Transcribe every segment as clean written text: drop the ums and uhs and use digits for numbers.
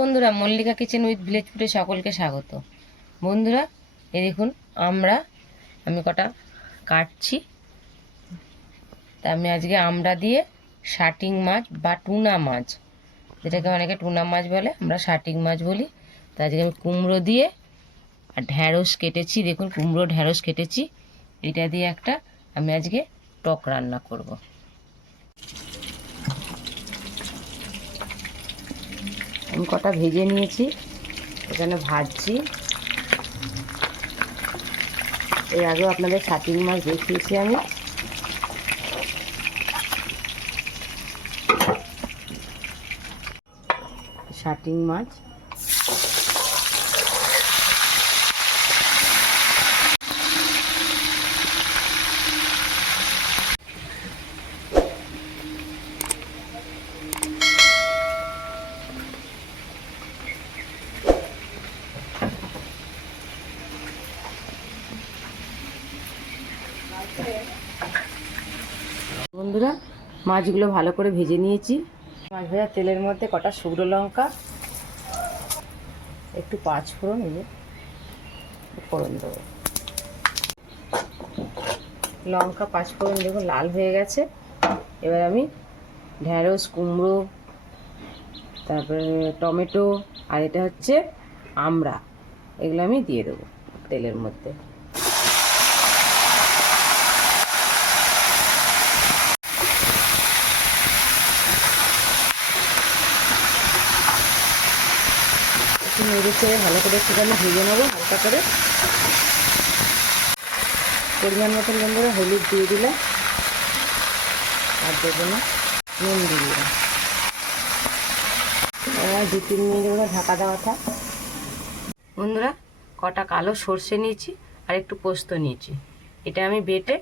বন্ধুরা, Mallika kitchen with village ফুডে সকলকে স্বাগত। বন্ধুরা, এই দেখুন আমি কটা কাটছি। তা আমি আজকে আমরা দিয়ে শাটিং মাছ বা টুনা মাছ, যেটাকে অনেকে টুনা মাছ বলে, আমরা শাটিং মাছ বলি। তা আজকে আমি কুমড়ো দিয়ে আর ঢ্যাঁড়স কেটেছি, দেখুন কুমড়ো ঢ্যাঁড়স কেটেছি, এটা দিয়ে আমি আজকে টক রান্না করব। আমি কটা ভেজে নিয়েছি, এখানে ভাজছি। এর আগেও আপনাদের শাটিং মাছ দেখিয়েছি আমি। শাটিং মাছ বন্ধুরা, মাছগুলো ভালো করে ভেজে নিয়েছি। মাছ ভাজা তেলের মধ্যে কটা শুকনো লঙ্কা, একটু পাঁচফোড়ন ফোড়ন দেবো। লঙ্কা পাঁচফোড়ন দেখুন লাল হয়ে গেছে। এবার আমি ঢ্যাঁড়স, কুমড়ো, তারপরে টমেটো আর এটা হচ্ছে আমড়া, এগুলো আমি দিয়ে দেবো তেলের মধ্যে। নেড়ে ছেড়ে ভালো করে একটুখানি ভেজে নেবো হালকা করে। পরিমাণ মতন বন্ধুরা হলুদ দিয়ে দিলাম, আর দেবো না নুন দিয়ে দিলাম। 2-3 মিনিট করে ঢাকা দেওয়া থাক। বন্ধুরা, কটা কালো সর্ষে নিয়েছি আর একটু পোস্ত নিয়েছি, এটা আমি বেটে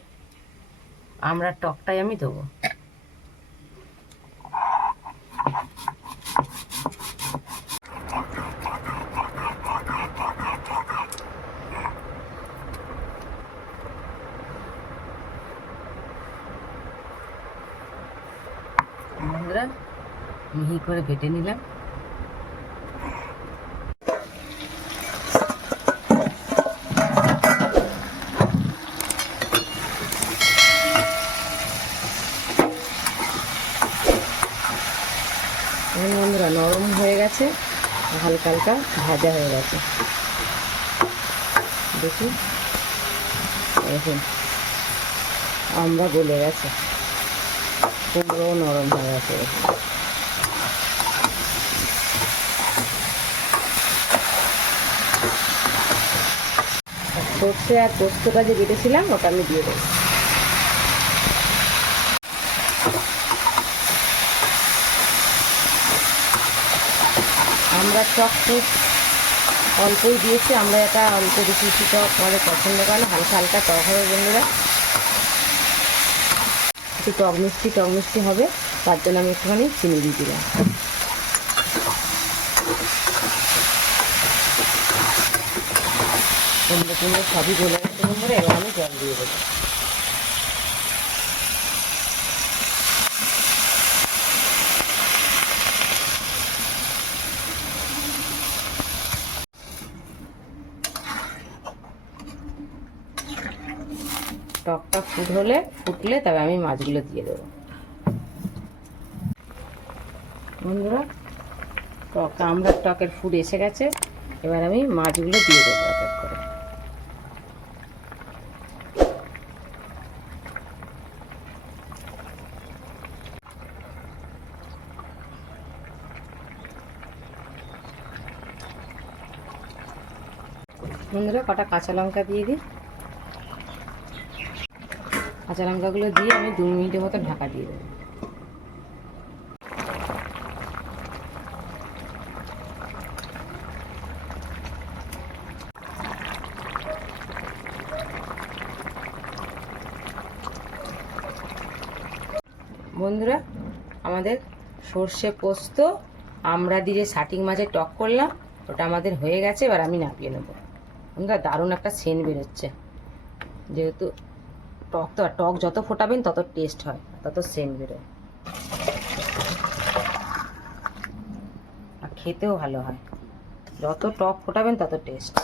আমরা টকটাই আমি দেবো। বন্ধুরা, মিহি করে বেটে নিলাম। বন্ধুরা, নরম হয়ে গেছে, হালকা হালকা ভাজা হয়ে গেছে। দেখি এখন আমরা গলে গেছে, কুমড়োও নরম হয়ে গেছে। সর্ষে আর পোস্তটা যে বেটেছিলাম ওটা আমি দিয়ে দেবো। আমরা টক খুব অল্পই দিয়েছি, আমরা এটা অল্প বেশি টক আমাদের পছন্দ করে না, হালকা হালকা টক হবে বন্ধুরা। একটু টক মিষ্টি হবে, তার জন্য আমি একটুখানি চিনি দিয়ে দিলাম। কুমড়ো সবই গলে গেছে বন্ধুরা, এবার আমি জল দিয়ে দেবো। টকটা ফুটলে তবে আমি মাছগুলো দিয়ে দেবো। বন্ধুরা, আমরা টকের ফুট এসে গেছে, এবার আমি মাছগুলো দিয়ে দেবো এক এক করে। বন্ধুরা, কটা কাঁচা লঙ্কা দিয়ে দিই। কাঁচা লঙ্কাগুলো দিয়ে আমি 2 মিনিটের মতো ঢাকা দিয়ে দেবো। বন্ধুরা, আমাদের সর্ষে পোস্ত আমরা দিয়ে শাটিং মাছের টক করলাম, ওটা আমাদের হয়ে গেছে। এবার আমি নামিয়ে নেব। বন্ধুরা, দারুণ একটা সেন্ট বেরোচ্ছে, যেহেতু টক যত ফোটাবেন তত টেস্ট হয়, তত সেন্ট বেরোয়। আর খেতেও ভালো হয়। যত টক ফোটাবেন তত টেস্ট।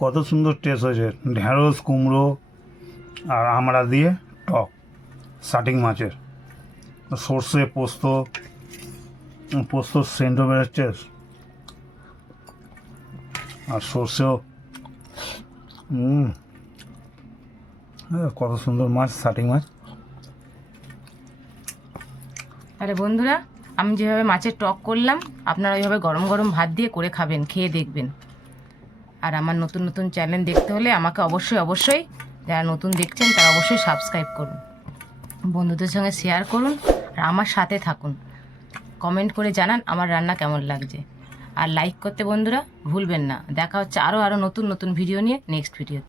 কত সুন্দর টেস্ট হয়েছে, ঢেঁড়স, কুমড়ো আর আমড়া দিয়ে টক, শাটিং মাছের সর্ষে পোস্তর সেন্টও বেরোচ্ছে, আর সর্ষেও। কত সুন্দর মাছ, শাটিং মাছ। তাহলে বন্ধুরা, আমি যেভাবে মাছের টক করলাম, আপনারা ওইভাবে গরম গরম ভাত দিয়ে করে খাবেন, খেয়ে দেখবেন। আর আমার নতুন নতুন চ্যানেল দেখতে হলে আমাকে অবশ্যই যারা নতুন দেখছেন তারা অবশ্যই সাবস্ক্রাইব করুন, বন্ধুদের সঙ্গে শেয়ার করুন, আর আমার সাথে থাকুন। কমেন্ট করে জানান আমার রান্না কেমন লাগছে, আর লাইক করতে বন্ধুরা ভুলবেন না। দেখা হচ্ছে আরও নতুন নতুন ভিডিও নিয়ে নেক্সট ভিডিও।